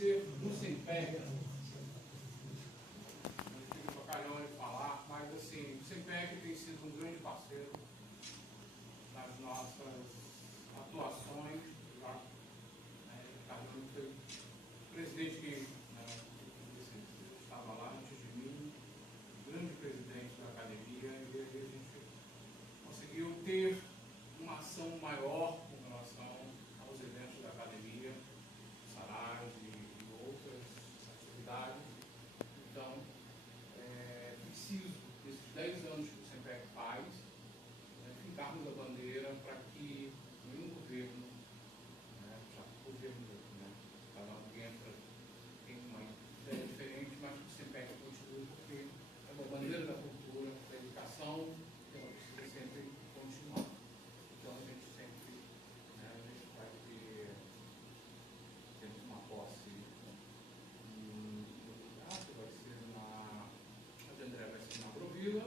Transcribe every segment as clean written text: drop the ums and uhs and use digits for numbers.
acontecer no SEMPEC, não fico para calhão de falar, mas assim, o SEMPEC tem sido um grande parceiro nas nossas atuações. O Carlão foi o presidente que estava lá antes de mim, grande presidente da academia, e a gente conseguiu ter uma ação maior com relação aos eventos da academia, salários e outras atividades. Então, é preciso, nesses 10 anos que o SEMPEC faz, fincarmos a bandeira para que nenhum governo, cada um entra, tem uma ideia diferente, mas que o SEMPEC continue, porque é uma bandeira da cultura, da educação, que ela precisa sempre continuar. Então a gente sempre, a gente vai ter sempre uma posse no lugar, que vai ser a de André vai ser na Agrovila,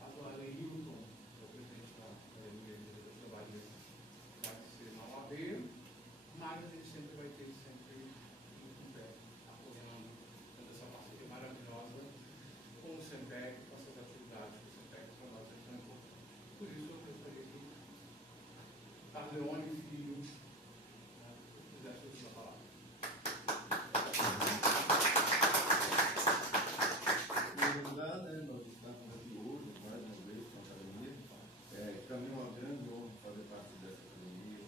a do Arlen Hilton, que é o presidente da Academia de Trabalho, vai ser na OAB, mas a gente sempre vai ter muito pé, apoiando essa parceria maravilhosa com o SEMPEC, com essas atividades que o SEMPEC para nós é tão importante. Por isso eu gostaria que o Carleone Filho fizesse a sua palavra. Em primeiro lugar, nós estamos aqui hoje, mais uma vez, com a academia. Para mim é uma grande honra fazer parte dessa academia,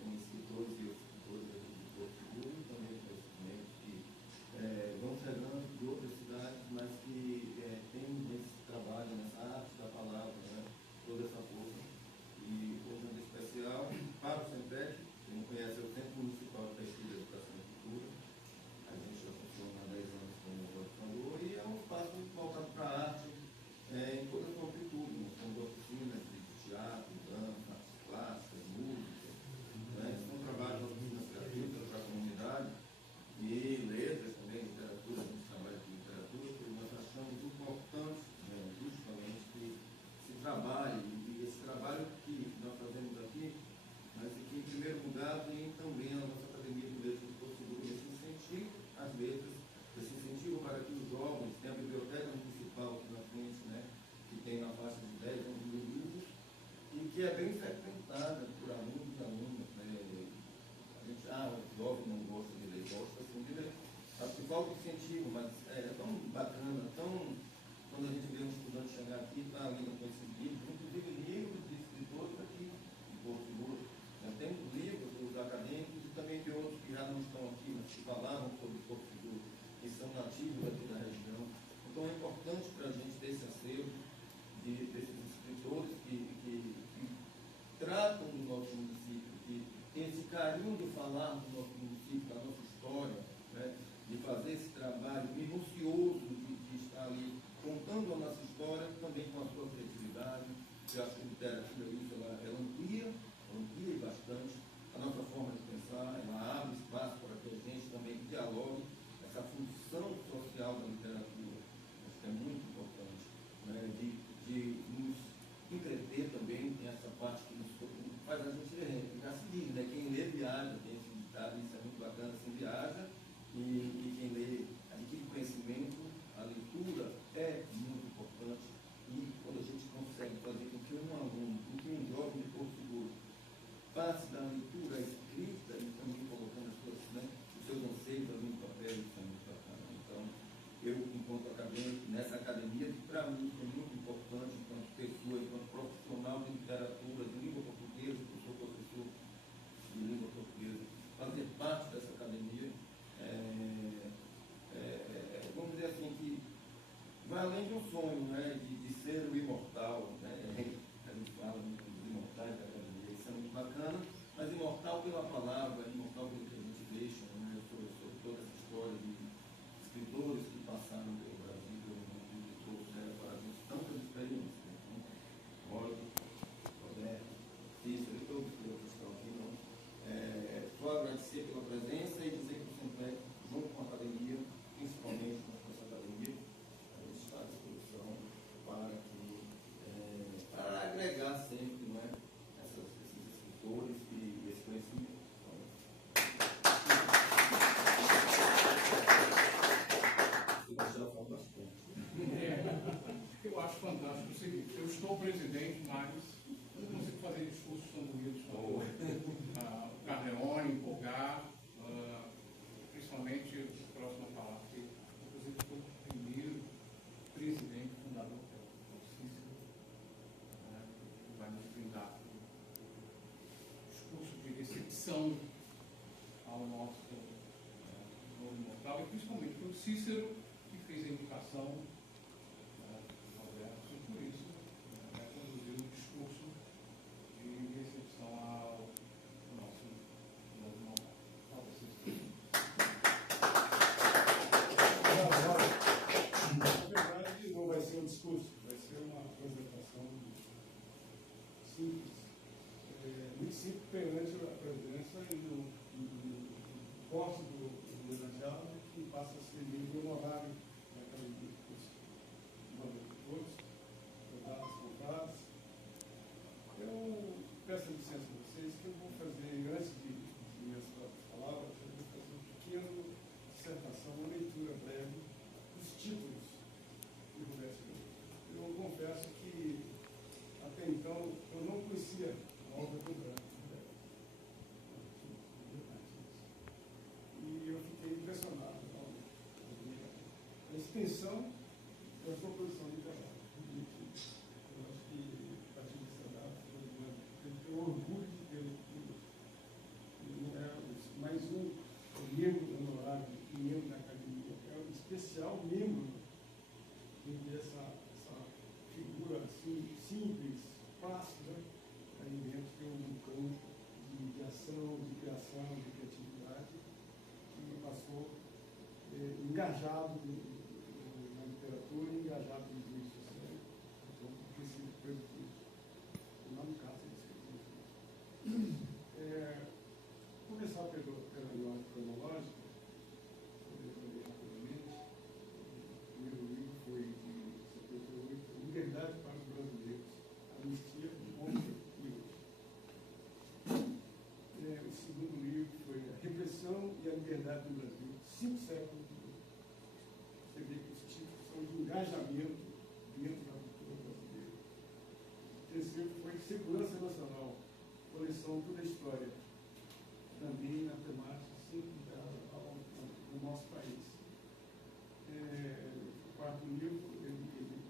com escritores e escritores do Porto Seguro, e também com estudantes que vão chegando de outras cidades, mas que têm esse trabalho, nessa arte da palavra, toda essa força. E hoje é um dia especial para o SEMPEC. Quem não conhece, é o Centro Municipal de Pesquisa, Educação e Cultura. A gente já funciona há 10 anos, como o Roberto falou, e é um espaço voltado para a arte em toda a sua amplitude. Nós temos oficinas de teatro, dança, artes plásticas, música. São trabalhos, oficinas gratuitas para a comunidade, e letras também, literatura, a gente trabalha com literatura, porque nós achamos importante, justamente, que se trabalhe, e esse trabalho que nós fazemos aqui, mas que, em primeiro lugar, vem também a nossa Academia de Letras do Porto Seguro, esse incentivo às letras, esse incentivo para que os jovens, tem a Biblioteca Municipal aqui na frente, que tem na faixa de 10 a 11 mil livros, e que é bem frequentada por alunos e alunas. A gente, o jovem não gosta de ler, gosta assim de ler. Acho que falta incentivo, mas é tão bacana, quando a gente vê um estudante chegar aqui, está lendo com esses livros, inclusive livros de escritores aqui em Porto Seguro. Tem livros dos acadêmicos e também de outros que já não estão aqui, mas que falaram sobre Porto Seguro, que são nativos aqui da região. Então é importante para a gente ter esse acervo desses escritores que tratam do nosso município, que tem esse carinho de falar do nosso município, da nossa história, de fazer esse trabalho minucioso de estar ali contando a nossa história, também com a sua criatividade. Eu acho que a literatura ela amplia bastante a nossa forma de pensar, ela abre espaço para que a gente também dialogue essa função social da literatura. Acho que é muito importante, de nos entreter também, tem essa parte que nos faz a gente já se diz, quem lê viaja, tem esse ditado, isso é muito bacana, assim, viaja, e quem lê adquire conhecimento. A leitura é muito importante, e quando a gente consegue fazer com que um aluno, com que um jovem de Porto Seguro passe da leitura à escrita e também colocando os seus anseios ali no papel, isso é muito bacana. Então, eu, enquanto acadêmico, nessa academia, que para mim é muito importante, enquanto pessoa, enquanto profissional de literatura, de língua portuguesa, que eu sou professor de língua portuguesa, fazer parte dessa academia, vamos dizer assim, que vai além de um sonho, de ser o imortal, a gente fala muito dos imortais da academia, isso é muito bacana, mas imortal pela palavra, imortal pelo que a gente deixa, sobre toda essa história de escritores que passaram pelo Brasil, pelo mundo, e trouxeram para a gente tantas experiências. Roger, Roberto, Cícero e todos que outros estão aqui. Só agradecer pela presença e dizer que o SEMPEC, junto com a academia, principalmente com essa academia, a gente está à disposição para agregar sempre esses escritores e esse conhecimento. indicação ao nosso novo imortal, e principalmente pelo Cícero, que fez a indicação, Roberto, e por isso conduziu o discurso de recepção ao nosso novo imortal. Na verdade, não vai ser um discurso, vai ser uma apresentação simples, muito simples perante a presença e no posse do homenageado, que passa a ser livre honorário da Academia de Curso. Boa noite a todos, convidados, convidados. Eu peço licença a vocês que eu vou fazer, antes de minhas próprias palavras, eu vou fazer uma pequena dissertação, uma leitura breve dos títulos que Roberto deu. Eu confesso que até então eu não conhecia a obra do Branco. E eu fiquei impressionado com a extensão da sua posição literária. Eu acho que o Partido Senado tem orgulho de ter não é mais um membro honorário, membro da academia, é um especial membro dessa figura assim, simples, plástica, aí dentro tem um campo de ação, de criação, de criatividade, que passou engajado na literatura e engajado nos meios sociais. Então, porque se foi lá no caso ele escreveu. Começar pela ordem cronológica, rapidamente. O primeiro livro foi de 78, Liberdade para os Brasileiros, Anistia, Ontem e Hoje. O segundo livro foi A Repressão e a Liberdade no Brasil, 5 séculos depois. Você vê que os títulos são de engajamento dentro da cultura brasileira. O terceiro foi Segurança Nacional, coleção Toda a História, também na temática sempre do nosso país. O quarto livro, ele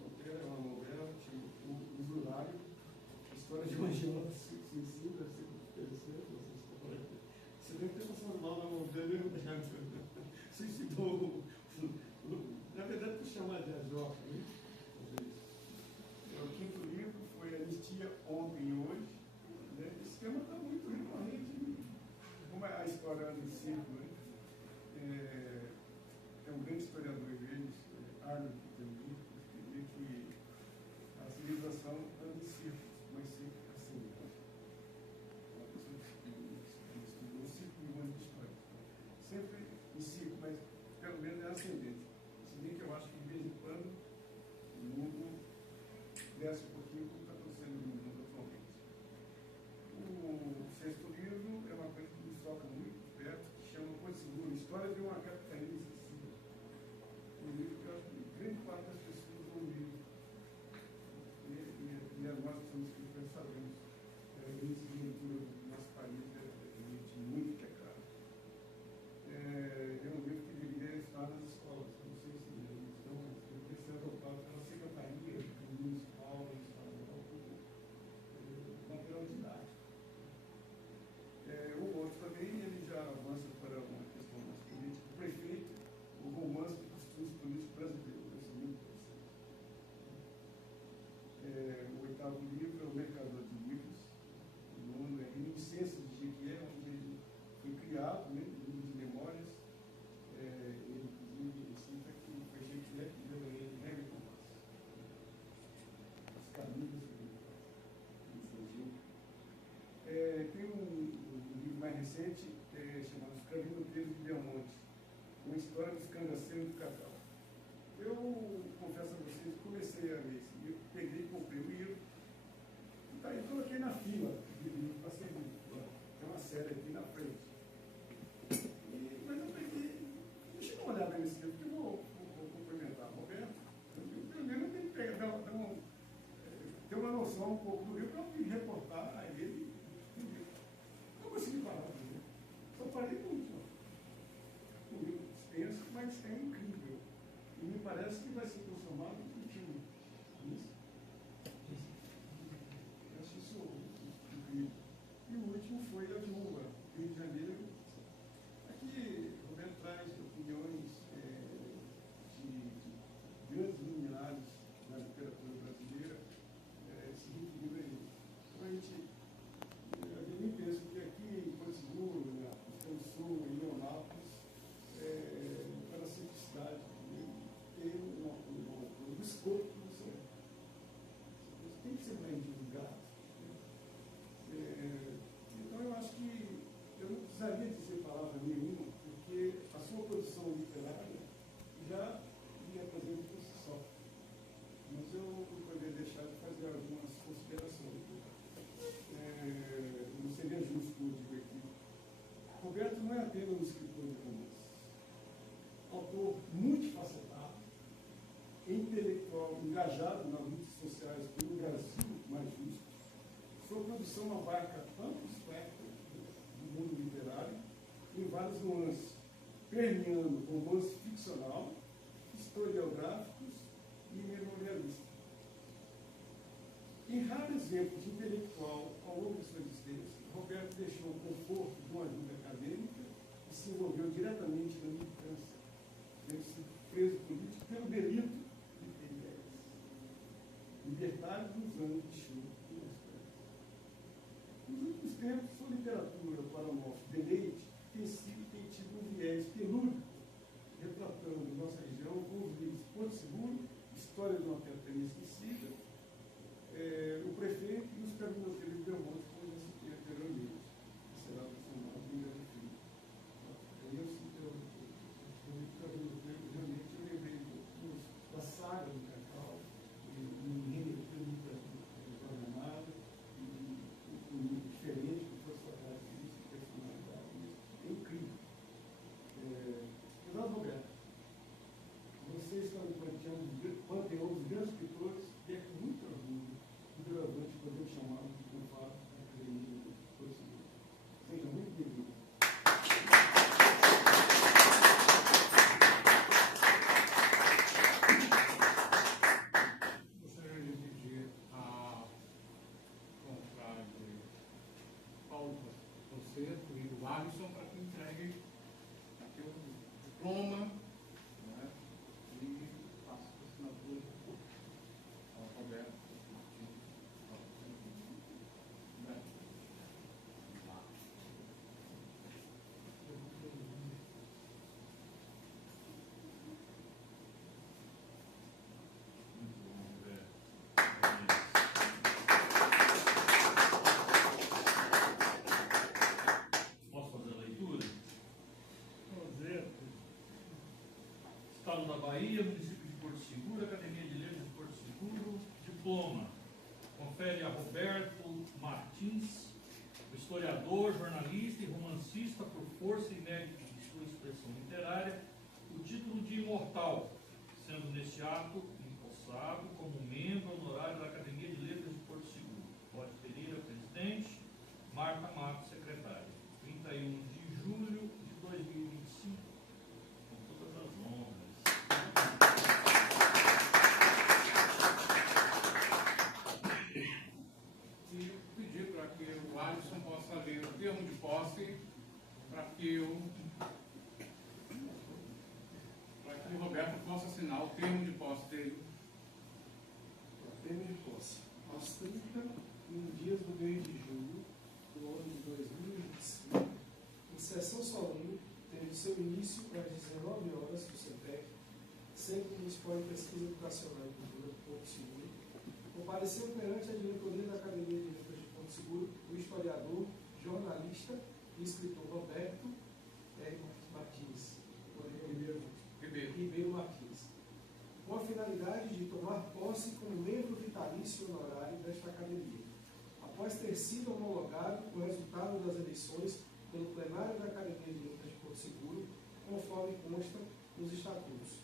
opera, é uma novela, chama O Jurário, História de uma Geóloga Suicida, deve ser muito interessante. Você deve ter passado mal na novela, suicidou. Na verdade, por chamar de Ajoca, né? O quinto livro foi Anistia, Ontem e Hoje. Esse tema está muito recorrente, como a história anda em círculo. É um grande historiador inglês, Arnold Kennedy, escreveu que a civilização anda em círculos, mas sempre assim. Uma pessoa que estudou 5 mil anos de história. Sempre em círculo, mas pelo menos é ascendente. Se bem que eu acho que de vez em quando o mundo desce um pouquinho como está acontecendo no mundo atualmente. O sexto livro é uma coisa que nos toca muito perto, que chama Porto Seguro, História de uma Capitalista Acessível. Um livro que eu acho que grande parte das pessoas não viram. E nós que somos escritores sabemos que a índice de leitura do nosso país é realmente muito precário. É um livro que deveria estar nas escolas, não sei se estão, deveria ser adotado pela Secretaria Municipal e Estadual como material didático. O outro também, ele já avança para uma questão mais política. O prefeito, o romance de costumes políticos brasileiros, isso é muito interessante. O oitavo livro é O Mercador de Livros. O nono é Reminiscências de Jequié, onde ele foi criado, né, livro de memórias. Ele, inclusive, cita que foi Jequié que deu a ele Hamilton Massa. Os caminhos que ele surgiu. Tem um livro mais recente, chamado Os Caminhoteiros de Belmonte, uma história dos cangaceiros do Cacau. Eu confesso a vocês que comecei a ler esse livro, peguei, comprei o livro, e coloquei na fila de livro para ser lido. Tem uma série aqui na frente. Mas eu peguei, deixa eu dar uma olhada nesse livro, porque eu vou complementar o Roberto. Pelo menos eu tenho que pegar, ter uma noção um pouco do livro para eu me reportar a ele. Não consegui parar do livro. Só parei no último. Um livro extenso, mas é incrível. E me parece que vai ser transformado em filme. Isso? Eu acho isso incrível. E o último foi A Viúva, de precisaria dizer palavra nenhuma, porque a sua produção literária já me apresenta por si só. Mas eu não poderia deixar de fazer algumas considerações. Não seria justo o digo aqui. Roberto não é apenas um escritor de romance, autor multifacetado, intelectual engajado nas lutas sociais pelo Brasil mais justo. Sua produção abarca amplo espectro do mundo literário em vários nuances, permeando romance ficcional, historiográficos e memorialista. Em raros exemplos de intelectual ao longo de sua existência, Roberto deixou o conforto de uma vida acadêmica e se envolveu diretamente na militância, tendo sido preso político pelo delito de ter ideias. Libertário dos anos de chuva e na esperança. Nos últimos tempos, sua literatura, para o nosso deleite, tem tido um viés telúrico, retratando nossa região com os livros Porto Seguro, História de uma Capitanha Esquecida, o prefeito e os cabinoteiros de Belmonte, como eu já citei anteriormente, que será transformado em grande filme. Aí eu citei o cabinoteiro, realmente eu lembrei da saga do Cacau, do enredo programado, diferente, com toda a sua característica, personalidade. É incrível. Fernando Roberto, você está no panteão dos grandes escritores e é com muito orgulho e gravante poder chamá-lo de culpado da Academia do Porto Seguro. Seja muito bem-vindo. Gostaria de pedir ao contrário de Paulo Rosseto e do Alisson para que entregue aqui o diploma, né, e faça a assinatura ao Roberto Martins. Posso fazer a leitura? Estado da Bahia, município de Porto Seguro, Academia de Letras de Porto Seguro, diploma. Confere a Roberto Martins, historiador, jornalista e romancista por força e mérito de sua expressão literária, o título de imortal, sendo neste ato empossado como membro honorário da Academia de Letras de Porto Seguro. Rod Pereira, presidente, Marta Matos, secretária. 31 de julho de 2025. Com todas as honras. E pedir para que o Alisson possa ler o termo de posse, para que o Roberto possa assinar o termo de posse dele. Termo de posse. Aos 31 dias do mês de julho do ano de 2025, em sessão solene, tendo seu início às 19 horas do CEPEC, Centro Municipal de Pesquisa Educacional e Cultura de Porto Seguro, compareceu perante a diretoria da Academia de Letras de Porto Seguro o historiador, jornalista e escritor Roberto Martins, Ribeiro Martins, com a finalidade de tomar posse como membro vitalício honorário desta academia, após ter sido homologado o resultado das eleições pelo plenário da Academia de Letras de Porto Seguro, conforme consta nos estatutos.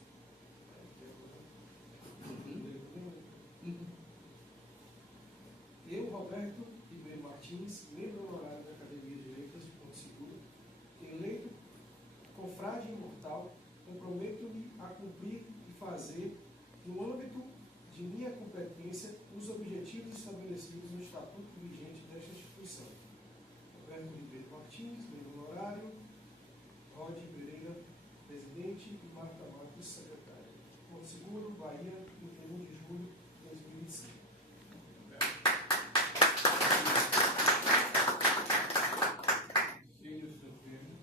Eu, Roberto Ribeiro Martins, membro honorário da Academia de Letras de Porto Seguro, eleito confrade imortal, comprometo-me a cumprir e fazer, no âmbito de minha competência, os objetivos estabelecidos no estatuto vigente desta instituição. Roberto Ribeiro Martins, membro honorário, Rod Pereira, presidente, e Marta Matos, secretária. Porto Seguro, Bahia, 31 de julho de 2025. Filho, seu termo.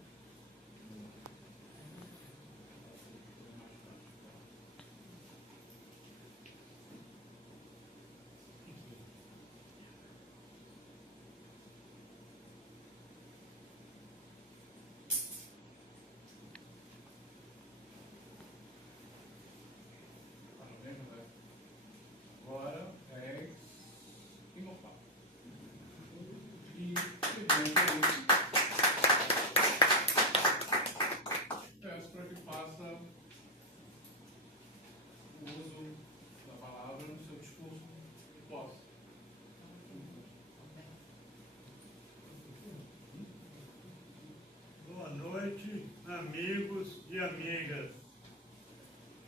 noite, amigos e amigas.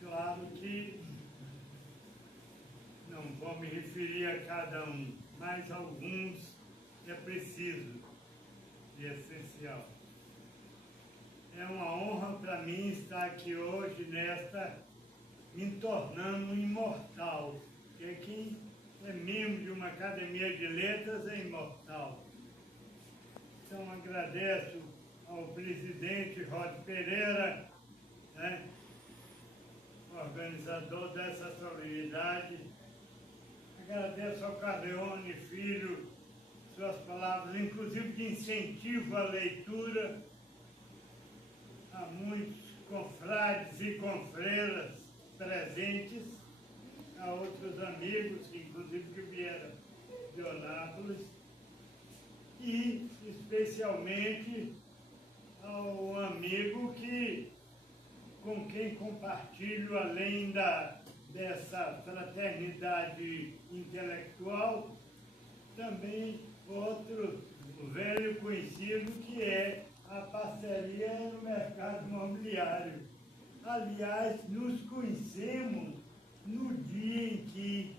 Claro que não vou me referir a cada um, mas alguns é preciso e essencial. É uma honra para mim estar aqui hoje me tornando um imortal, porque quem é membro de uma academia de letras é imortal. Então agradeço ao presidente Rod Pereira, né, organizador dessa solenidade. Agradeço ao Carleone Filho, suas palavras, inclusive de incentivo à leitura, a muitos confrades e confreiras presentes, a outros amigos, inclusive que vieram de Onápolis, e especialmente ao amigo com quem compartilho, além dessa fraternidade intelectual, também outro velho conhecido, que é a parceria no mercado imobiliário. Aliás, nos conhecemos no dia em que,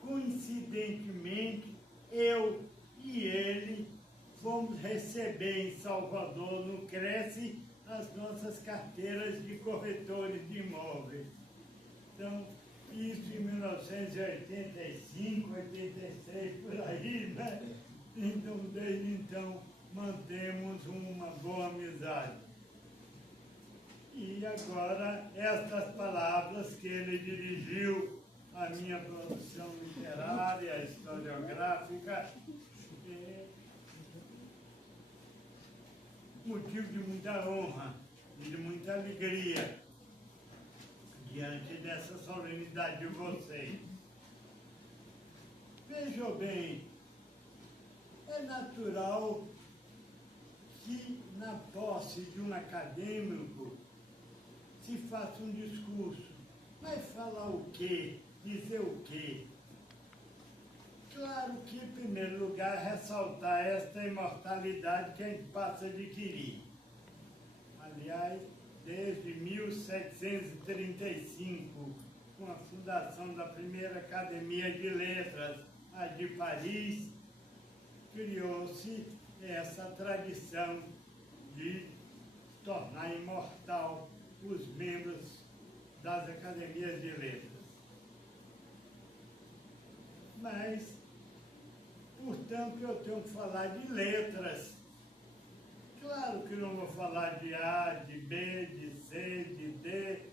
coincidentemente, eu e ele fomos receber em Salvador, no Cresce, as nossas carteiras de corretores de imóveis. Então, isso em 1985, 86, por aí, né? Então, desde então, mantemos uma boa amizade. E agora, estas palavras que ele dirigiu à minha produção literária, historiográfica, é motivo de muita honra e de muita alegria diante dessa solenidade de vocês. Vejam bem, é natural que na posse de um acadêmico se faça um discurso. Mas falar o quê? Dizer o quê? Claro que, em primeiro lugar, ressaltar esta imortalidade que a gente passa a adquirir. Aliás, desde 1735, com a fundação da primeira Academia de Letras, a de Paris, criou-se essa tradição de tornar imortal os membros das Academias de Letras. Mas, portanto, eu tenho que falar de letras. Claro que não vou falar de A, de B, de C, de D,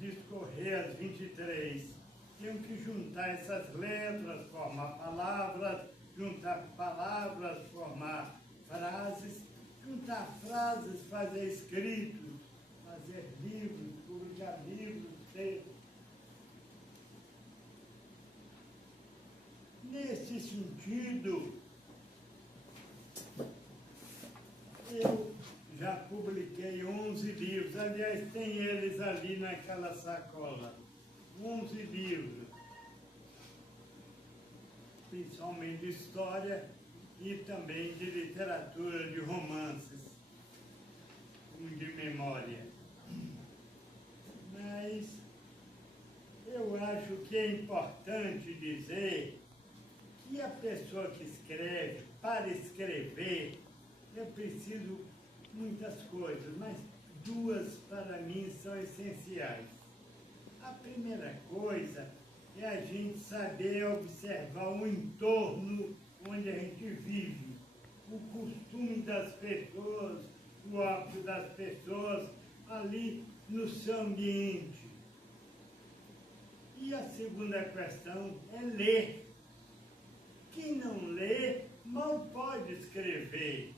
discorrer as 23. Tenho que juntar essas letras, formar palavras, juntar palavras, formar frases, juntar frases, fazer escritos, fazer livros, publicar livros, textos. Nesse sentido, eu já publiquei 11 livros, aliás, tem eles ali naquela sacola, 11 livros, principalmente de história e também de literatura, de romances, de memória. Mas eu acho que é importante dizer que a pessoa que escreve, para escrever, é preciso muitas coisas, mas duas para mim são essenciais. A primeira coisa é a gente saber observar o entorno onde a gente vive, o costume das pessoas, o hábito das pessoas ali no seu ambiente. E a segunda questão é ler. Quem não lê, mal pode escrever.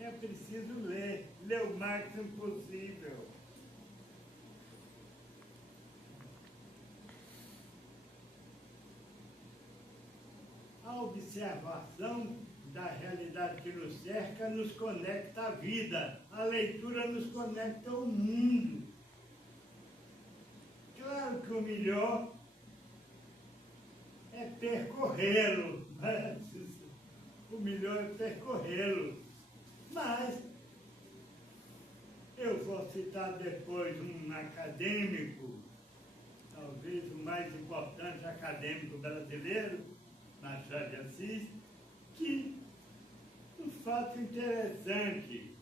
É preciso ler o máximo possível. A observação da realidade que nos cerca nos conecta à vida. A leitura nos conecta ao mundo. Claro que o melhor é percorrê-lo, né? O melhor é percorrê-lo. Mas citar depois um acadêmico, talvez o mais importante acadêmico brasileiro, Machado de Assis, que um fato interessante.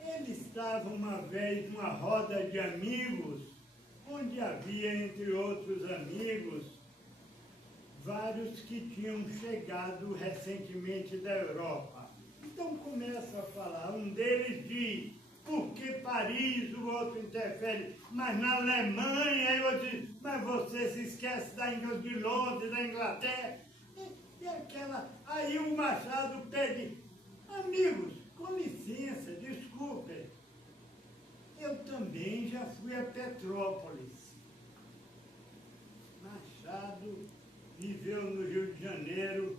Ele estava uma vez numa roda de amigos, onde havia, entre outros amigos, vários que tinham chegado recentemente da Europa. Então começa a falar, um deles diz, por que Paris? O outro interfere, mas na Alemanha, aí eu digo, mas você se esquece de Londres, da Inglaterra, e aquela... Aí o Machado pede, amigos, com licença, desculpe, eu também já fui a Petrópolis. Machado viveu no Rio de Janeiro.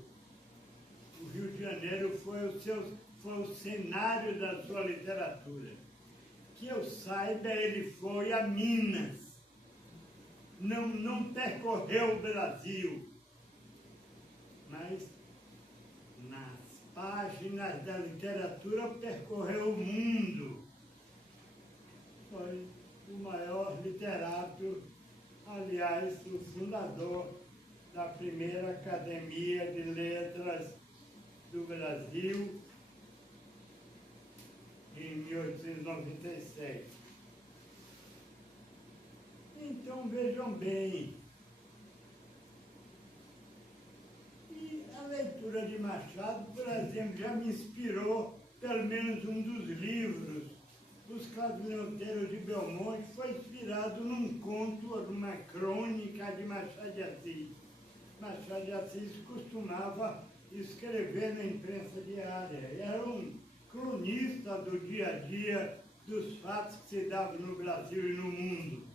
O Rio de Janeiro foi o cenário da sua literatura. Que eu saiba, ele foi a Minas. Não percorreu o Brasil. Mas nas páginas da literatura percorreu o mundo. Foi o maior literato, aliás, o fundador da primeira Academia de Letras do Brasil, em 1896. Então, vejam bem, e a leitura de Machado, por exemplo, já me inspirou, pelo menos um dos livros, Os Clavinoteiros de Belmonte, foi inspirado num conto, numa crônica de Machado de Assis. Machado de Assis costumava escrever na imprensa diária. Era um cronista do dia a dia, dos fatos que se davam no Brasil e no mundo.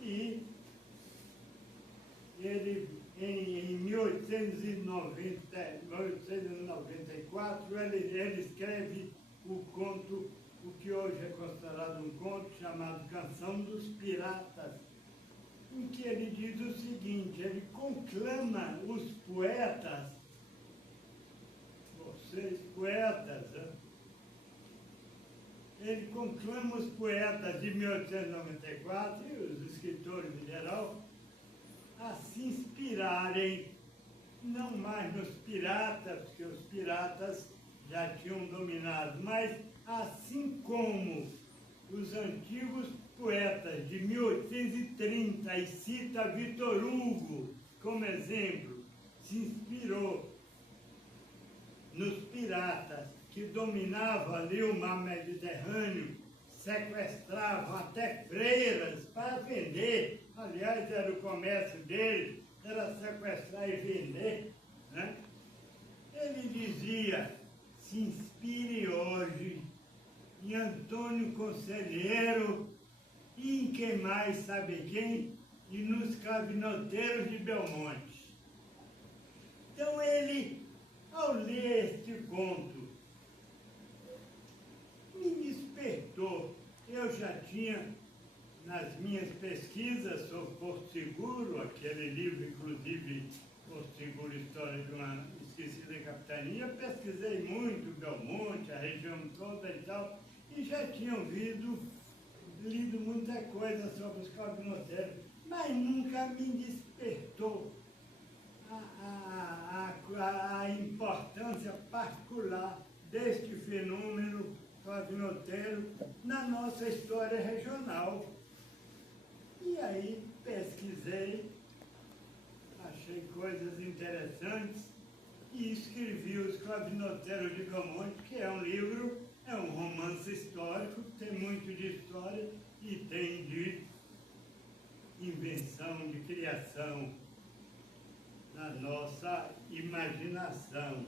E ele, em 1894, ele escreve o conto, o que hoje é considerado um conto, chamado Canção dos Piratas, em que ele diz o seguinte, ele conclama os poetas, vocês poetas, ele conclama os poetas de 1894 e os escritores em geral a se inspirarem não mais nos piratas, porque os piratas já tinham dominado, mas assim como os antigos poetas de 1830, e cita Victor Hugo como exemplo, se inspirou nos piratas que dominavam ali o mar Mediterrâneo, sequestravam até freiras para vender. Aliás, era o comércio deles, era sequestrar e vender, né? Ele dizia, se inspire hoje em Antônio Conselheiro e em quem mais sabe quem, e nos Clavinoteiros de Belmonte. Então ele, ao ler este conto, me despertou. Eu já tinha, nas minhas pesquisas sobre Porto Seguro, aquele livro, inclusive, Porto Seguro, História de uma Esquecida Capitania, pesquisei muito Belmonte, a região toda e tal, e já tinha lido muita coisa sobre os Clavinoteiros, mas nunca me despertou a importância particular deste fenômeno clavinoteiro na nossa história regional. E aí pesquisei, achei coisas interessantes e escrevi Os Clavinoteiros de Belmonte, que é um livro, é um romance histórico, tem muito de história e tem de invenção, de criação na nossa imaginação.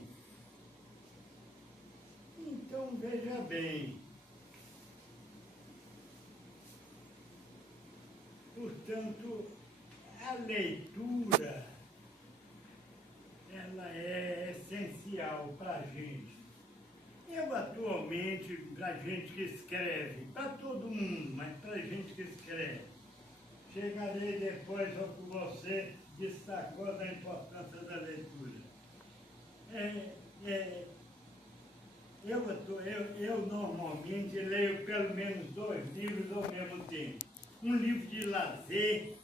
Então, veja bem, portanto, a leitura, ela é essencial para a gente. Eu, atualmente, para a gente que escreve, para todo mundo, mas para a gente que escreve, chegarei depois ao que você destacou da importância da leitura. Eu Eu normalmente leio pelo menos 2 livros ao mesmo tempo. Um livro de lazer,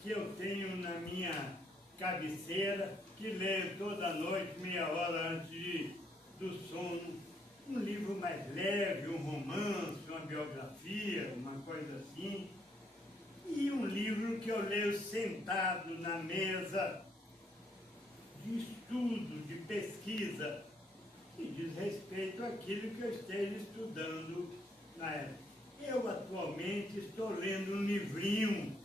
que eu tenho na minha cabeceira, que leio toda noite, meia hora antes do sono. Um livro mais leve, um romance, uma biografia, uma coisa assim. E um livro que eu leio sentado na mesa de estudo, de pesquisa, que diz respeito àquilo que eu esteja estudando na época. Eu atualmente estou lendo um livrinho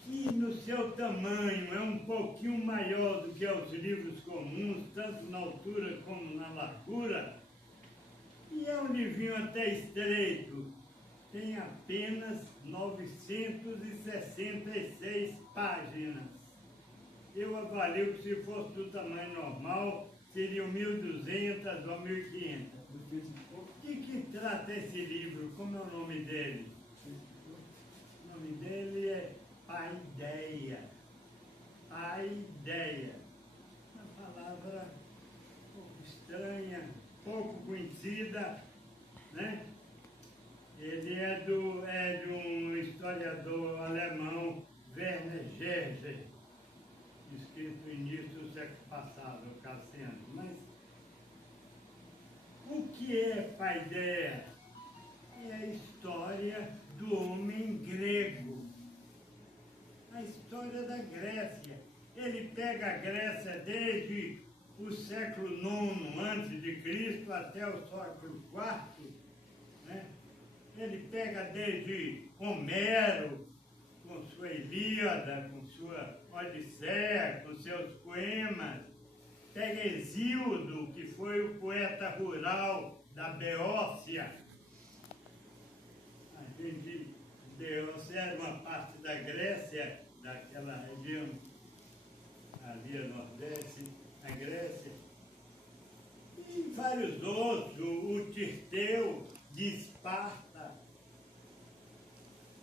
que no seu tamanho é um pouquinho maior do que os livros comuns, tanto na altura como na largura, e é um livrinho até estreito, tem apenas 966 páginas. Eu avalio que se fosse do tamanho normal, seriam 1.200 ou 1.500. De que trata esse livro? Como é o nome dele? O nome dele é Paideia. Paideia. Uma palavra um pouco estranha, pouco conhecida, né? Ele é de um historiador alemão, Werner Gerger, escrito no início do século passado, o Cassiano. Mas o que é Paideia? É a história do homem grego, a história da Grécia. Ele pega a Grécia desde o século IX a.C. até o século IV, né? Ele pega desde Homero, com sua Ilíada, com sua Odisseia, com seus poemas, pega Hesíodo, que foi o poeta rural da Beócia. A Beócia era uma parte da Grécia, daquela região ali a nordeste, a Grécia. E vários outros, o Tirteu de Esparta.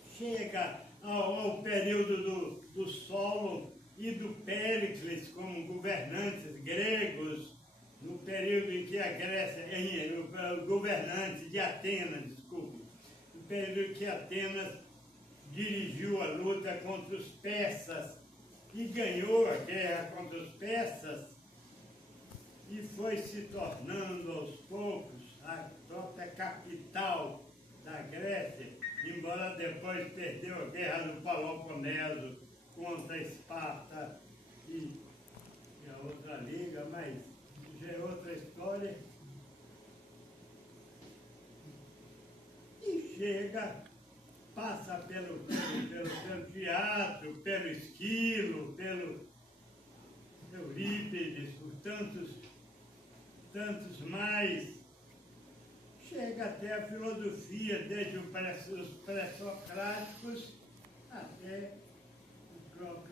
Chega ao período do Solo e do Péricles como governantes gregos, no período em que a Grécia, governantes de Atenas, desculpe, no período em que Atenas dirigiu a luta contra os persas e ganhou a guerra contra os persas e foi se tornando aos poucos a própria capital da Grécia, embora depois perdeu a guerra do Peloponeso contra Esparta e a outra liga, mas já é outra história. E chega, passa pelo teatro, pelo Esquilo, pelo Eurípides, por tantos mais. Chega até a filosofia, desde os pré-socráticos até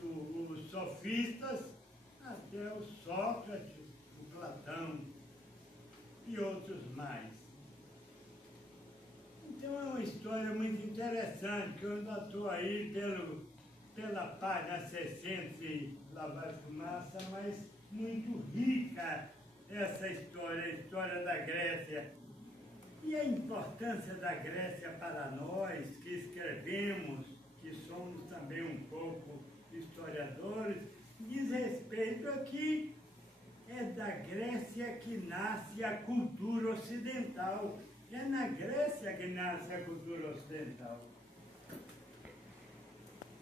os sofistas, até o Sócrates, o Platão e outros mais. Então é uma história muito interessante, que eu ainda estou aí pela página 60 e lá vai fumaça, mas muito rica essa história, a história da Grécia. E a importância da Grécia para nós, que escrevemos, que somos também um pouco historiadores, diz respeito a que é da Grécia que nasce a cultura ocidental. É na Grécia que nasce a cultura ocidental.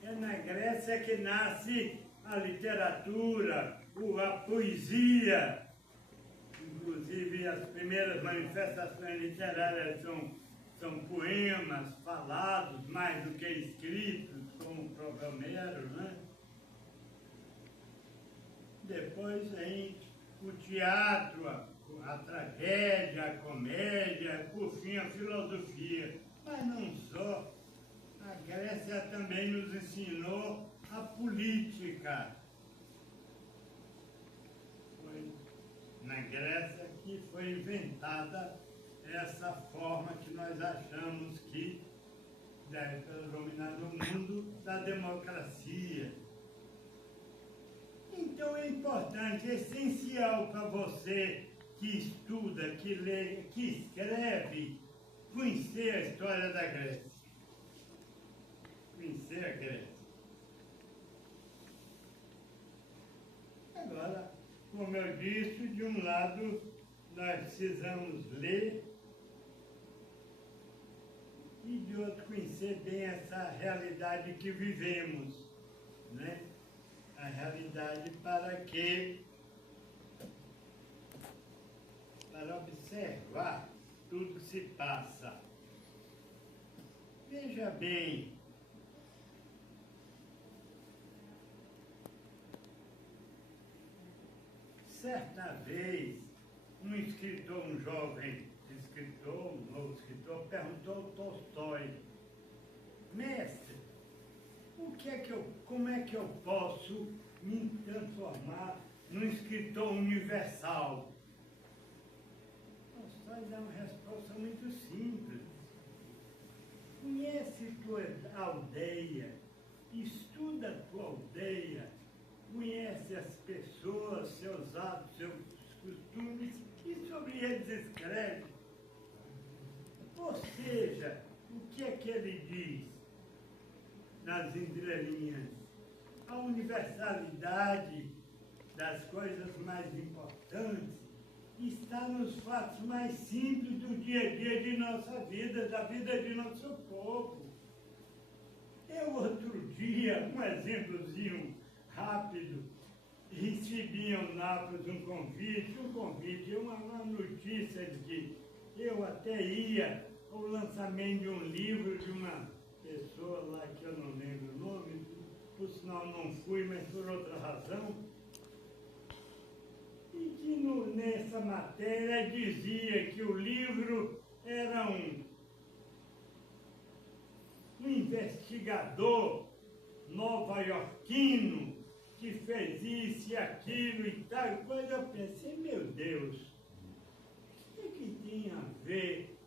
É na Grécia que nasce a literatura, a poesia. Inclusive, as primeiras manifestações literárias são poemas falados, mais do que escritos, como o próprio Homero, né? Depois vem o teatro, a tragédia, a comédia, por fim a filosofia. Mas não só. A Grécia também nos ensinou a política. Foi na Grécia que foi inventada essa forma que nós achamos que deve dominar o mundo da democracia. Então é importante, é essencial para você que estuda, que lê, que escreve, conhecer a história da Grécia. Conhecer a Grécia. Agora, como eu disse, de um lado nós precisamos ler e de outro conhecer bem essa realidade que vivemos, né? A realidade para observar tudo que se passa. Veja bem, certa vez, um jovem escritor, um novo escritor, perguntou ao Tolstói: mestre, como é que eu posso me transformar num escritor universal? Tolstói dá uma resposta muito simples. Conhece tua aldeia, estuda a tua aldeia, conhece as pessoas, seus hábitos, seus costumes e sobre eles escreve. Ou seja, o que é que ele diz nas entrelinhas? A universalidade das coisas mais importantes está nos fatos mais simples do dia a dia de nossa vida, da vida de nosso povo. Eu, outro dia, um exemplozinho rápido, recebi em Nápoles um convite, uma notícia de que eu até ia ao lançamento de um livro de uma pessoa lá que eu não lembro o nome, por sinal não fui, mas por outra razão, e que nessa matéria dizia que o livro era um investigador nova-iorquino que fez isso e aquilo e tal, e quando eu pensei, meu Deus, o que tem a ver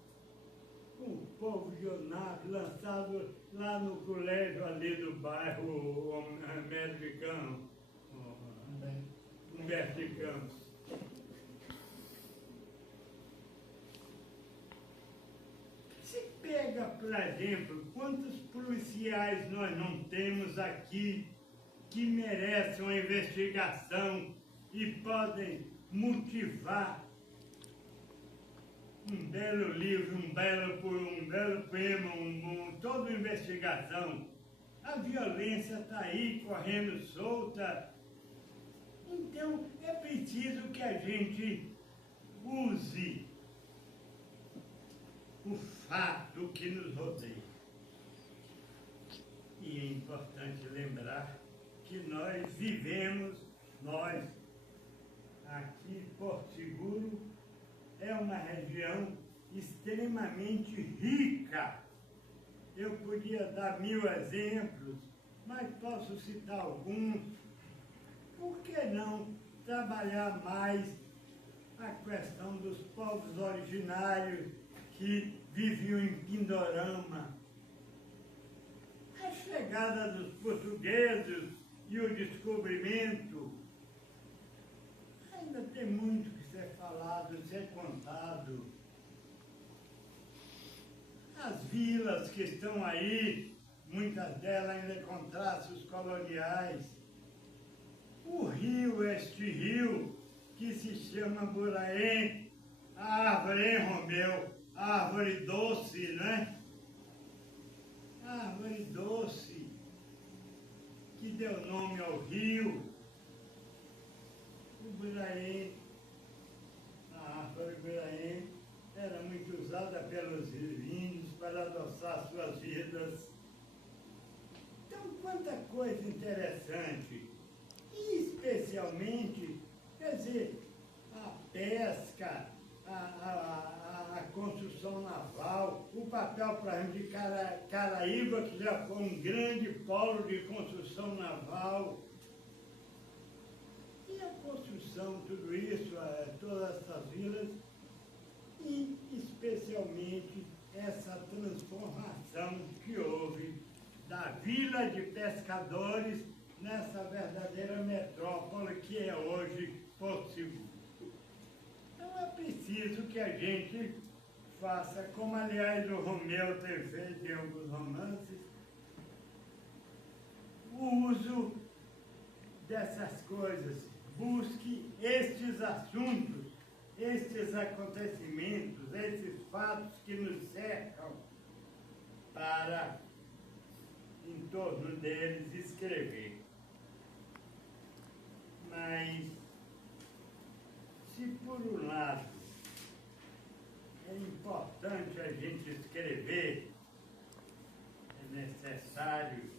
com o povo de Nápoles, lançado lá no colégio ali do bairro americano, Humberto de Campos? Se pega, por exemplo, quantos policiais nós não temos aqui que merecem uma investigação e podem motivar um belo livro, um belo poema, toda uma investigação. A violência está aí, correndo solta. Então, é preciso que a gente use o fato que nos rodeia. E é importante lembrar que nós vivemos, aqui, Porto Seguro, é uma região extremamente rica. Eu podia dar 1000 exemplos, mas posso citar alguns. Por que não trabalhar mais a questão dos povos originários que viviam em Pindorama? A chegada dos portugueses e o descobrimento, ainda tem muito que ser falado, ser contado. As vilas que estão aí, muitas delas ainda com traços coloniais. O rio, este rio, que se chama Buraém, a árvore, hein, Romeu? A árvore doce, né? A árvore doce, que deu nome ao rio. O Buraém, a árvore Buraém, era muito usada pelos índios para adoçar suas vidas. Então, quanta coisa interessante. E especialmente, quer dizer, a pesca, a construção naval, o papel, por exemplo, de Caraíba, que já foi um grande polo de construção naval. E a construção, tudo isso, todas essas vilas, e especialmente essa transformação que houve da vila de pescadores nessa verdadeira metrópole que é hoje Porto Seguro. Então é que a gente faça, como aliás o Romeu tem feito em alguns romances, o uso dessas coisas. Busque estes assuntos, estes acontecimentos, esses fatos que nos cercam, para, em torno deles, escrever. Mas, se por um lado é importante a gente escrever, é necessário,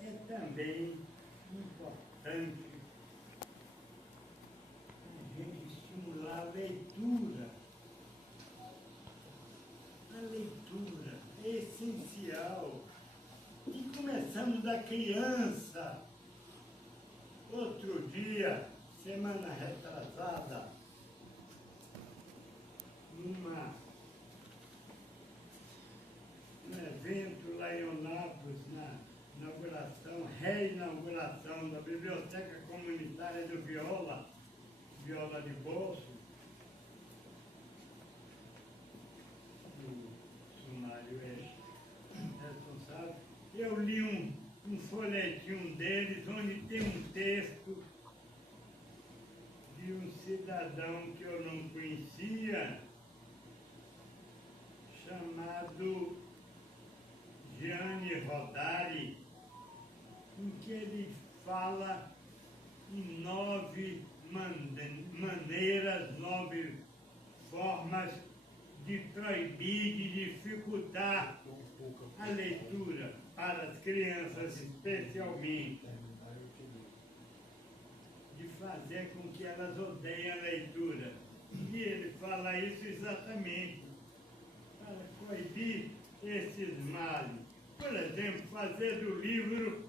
é também importante a gente estimular a leitura. A leitura é essencial. E começando da criança. Outro dia, semana retrasada, num evento lá em Onápolis, na inauguração, reinauguração da Biblioteca Comunitária do Viola de Bolso, o sumário é responsável, eu li um folhetim deles, onde tem um texto de um cidadão que eu não conhecia, chamado Gianni Rodari, em que ele fala em 9 maneiras, 9 formas de proibir, de dificultar a leitura para as crianças, especialmente, de fazer com que elas odeiem a leitura. E ele fala isso exatamente para proibir esses males. Por exemplo, fazer do livro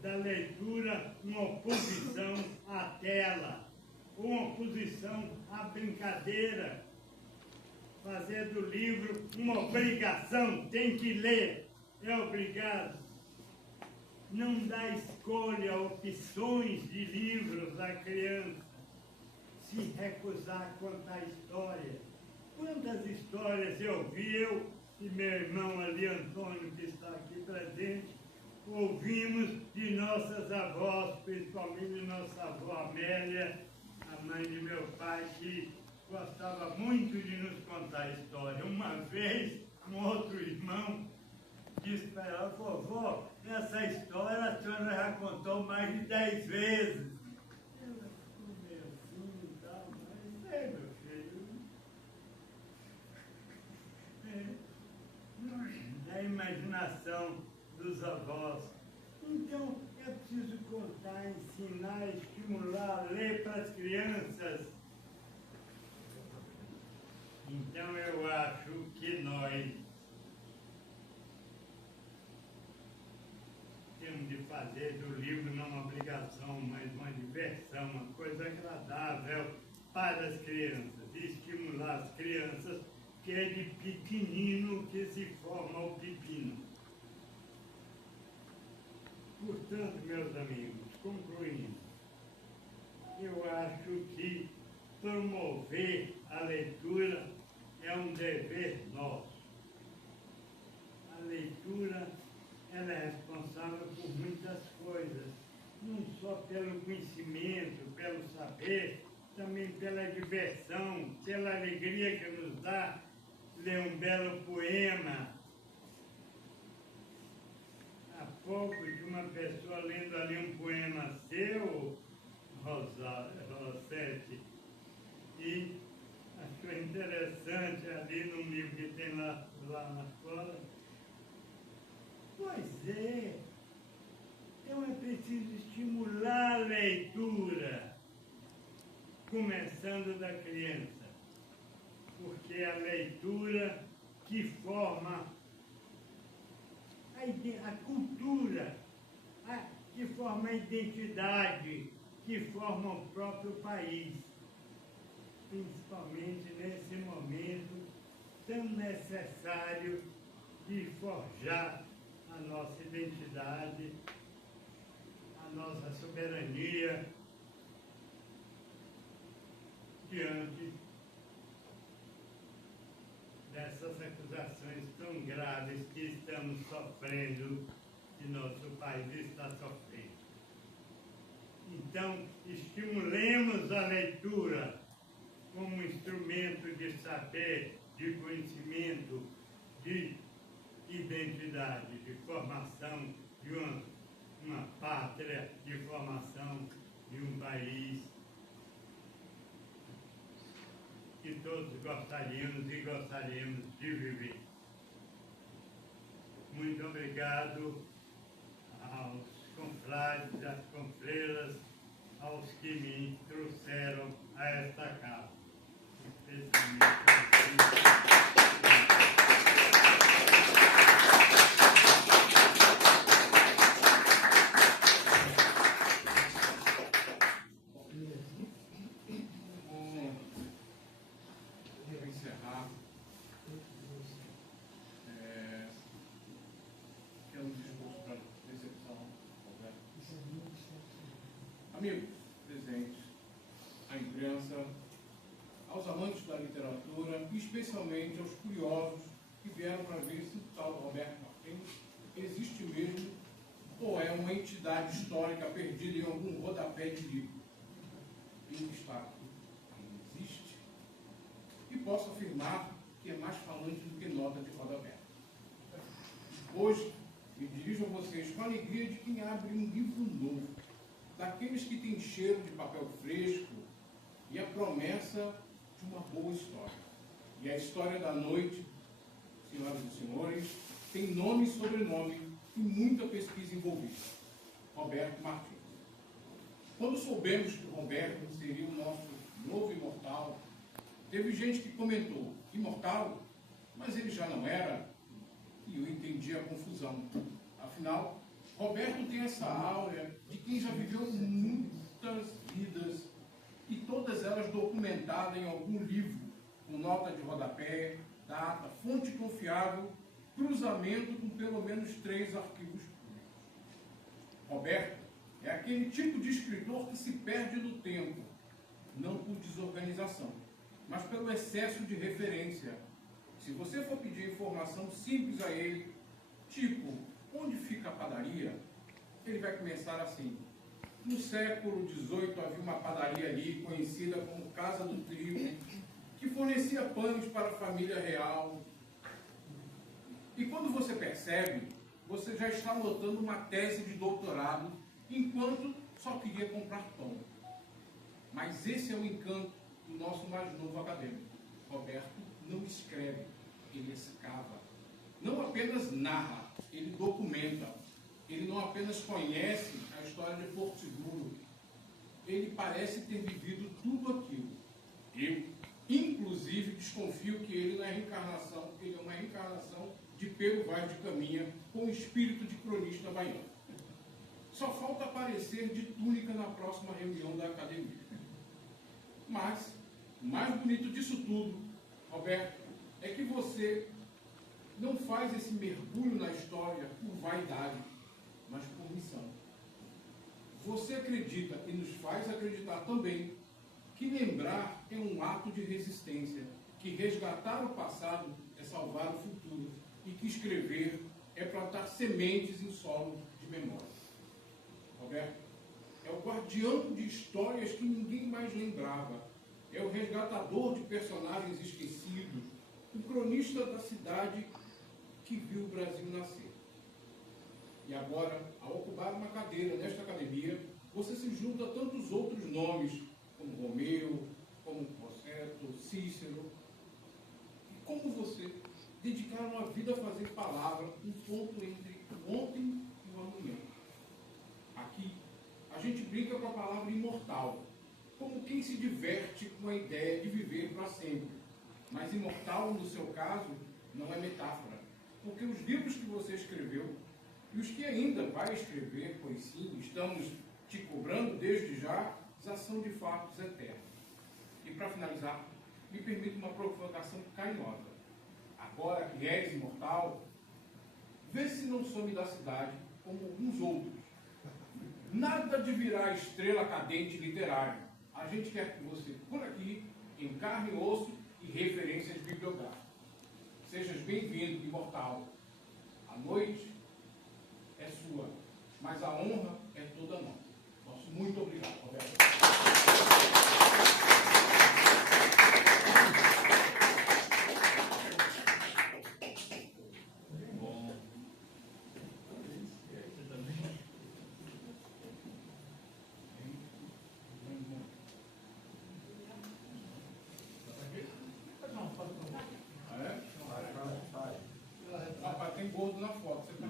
da leitura uma oposição à tela, ou uma oposição à brincadeira. Fazer do livro uma obrigação, tem que ler, é obrigado. Não dá escolha, opções de livros à criança. Se recusar a contar história. Quantas histórias eu vi, eu e meu irmão ali, Antônio, que está aqui presente, ouvimos de nossas avós, principalmente de nossa avó Amélia, a mãe de meu pai, que gostava muito de nos contar história. Uma vez, um outro irmão disse para ela: vovó, essa história a senhora já contou mais de 10 vezes. Ela ficou meio assim e tal, mas meu filho, da imaginação dos avós. Então, é preciso contar, ensinar, estimular, ler para as crianças. Então, eu acho que nós temos de fazer do livro não uma obrigação, mas uma diversão, uma coisa agradável para as crianças, estimular as crianças, que é de pequenino que se forma o pepino. Portanto, meus amigos, concluindo, eu acho que promover a leitura é um dever nosso. A leitura, ela é responsável por muitas coisas, não só pelo conhecimento, pelo saber, também pela diversão, pela alegria que nos dá ler um belo poema. Há pouco de uma pessoa lendo ali um poema seu, Rosete, e achou interessante ali num livro que tem lá na escola. Pois é, então é preciso estimular a leitura, começando da criança, porque é a leitura que forma a cultura, que forma a identidade, que forma o próprio país, principalmente nesse momento tão necessário de forjar a nossa identidade, a nossa soberania, diante dessas acusações tão graves que estamos sofrendo, que nosso país está sofrendo. Então, estimulemos a leitura como instrumento de saber, de conhecimento, de identidade, de formação de uma pátria, de formação de um país que todos gostaríamos e gostaríamos de viver. Muito obrigado aos confrades, às confreiras, aos que me trouxeram a esta casa. Vou encerrar. Quero um discurso para recepção. Amigos presentes, à imprensa, aos amantes da literatura e especialmente aos curiosos que vieram para ver se o tal Roberto Martins existe mesmo ou é uma entidade histórica perdida em algum rodapé de livro. Ele está aqui, ele existe, e posso afirmar que é mais falante do que nota de rodapé. Hoje, me dirijo a vocês com a alegria de quem abre um livro novo, daqueles que têm cheiro de papel fresco e a promessa de uma boa história. E a história da noite, senhoras e senhores, tem nome e sobrenome e muita pesquisa envolvida. Roberto Martins. Quando soubemos que Roberto seria o nosso novo imortal, teve gente que comentou: imortal? Mas ele já não era? E eu entendi a confusão. Afinal, Roberto tem essa áurea de quem já viveu muitas vidas e todas elas documentadas em algum livro, com nota de rodapé, data, fonte confiável, cruzamento com pelo menos 3 arquivos públicos. Roberto é aquele tipo de escritor que se perde no tempo, não por desorganização, mas pelo excesso de referência. Se você for pedir informação simples a ele, tipo, onde fica a padaria? Ele vai começar assim: no século XVIII havia uma padaria ali, conhecida como Casa do Trigo, que fornecia pães para a família real. E quando você percebe, você já está anotando uma tese de doutorado, enquanto só queria comprar pão. Mas esse é o encanto do nosso mais novo acadêmico. Roberto não escreve, ele escava. Não apenas narra, ele documenta. Ele não apenas conhece a história de Porto Seguro, ele parece ter vivido tudo aquilo. Eu, inclusive, desconfio que ele não é reencarnação, ele é uma reencarnação de Pedro Vaz de Caminha com espírito de cronista baiano. Só falta aparecer de túnica na próxima reunião da academia. Mas, o mais bonito disso tudo, Roberto, é que você não faz esse mergulho na história por vaidade, mas por missão. Você acredita e nos faz acreditar também que lembrar é um ato de resistência, que resgatar o passado é salvar o futuro e que escrever é plantar sementes em solo de memória. Roberto é o guardião de histórias que ninguém mais lembrava, é o resgatador de personagens esquecidos, o cronista da cidade que viu o Brasil nascer. E agora, ao ocupar uma cadeira nesta academia, você se junta a tantos outros nomes, como Romeu, como Rosseto, Cícero, e como você dedicaram a vida a fazer palavra um ponto entre o ontem e o amanhã. Aqui, a gente brinca com a palavra imortal, como quem se diverte com a ideia de viver para sempre. Mas imortal, no seu caso, não é metáfora, porque os livros que você escreveu e os que ainda vai escrever, pois sim, estamos te cobrando desde já são de fatos eternos. E para finalizar, me permita uma provocação carinhosa. Agora que és imortal, vê se não some da cidade como alguns outros. Nada de virar estrela cadente literária. A gente quer que você, por aqui, em carne e osso e referências bibliográficas. Sejas bem-vindo, imortal. A noite é sua, mas a honra é toda nossa. Nosso muito obrigado, Roberto. Bom. Você também? Não, pode falar. Ah, é? Rapaz, tem gordo na foto. Você tá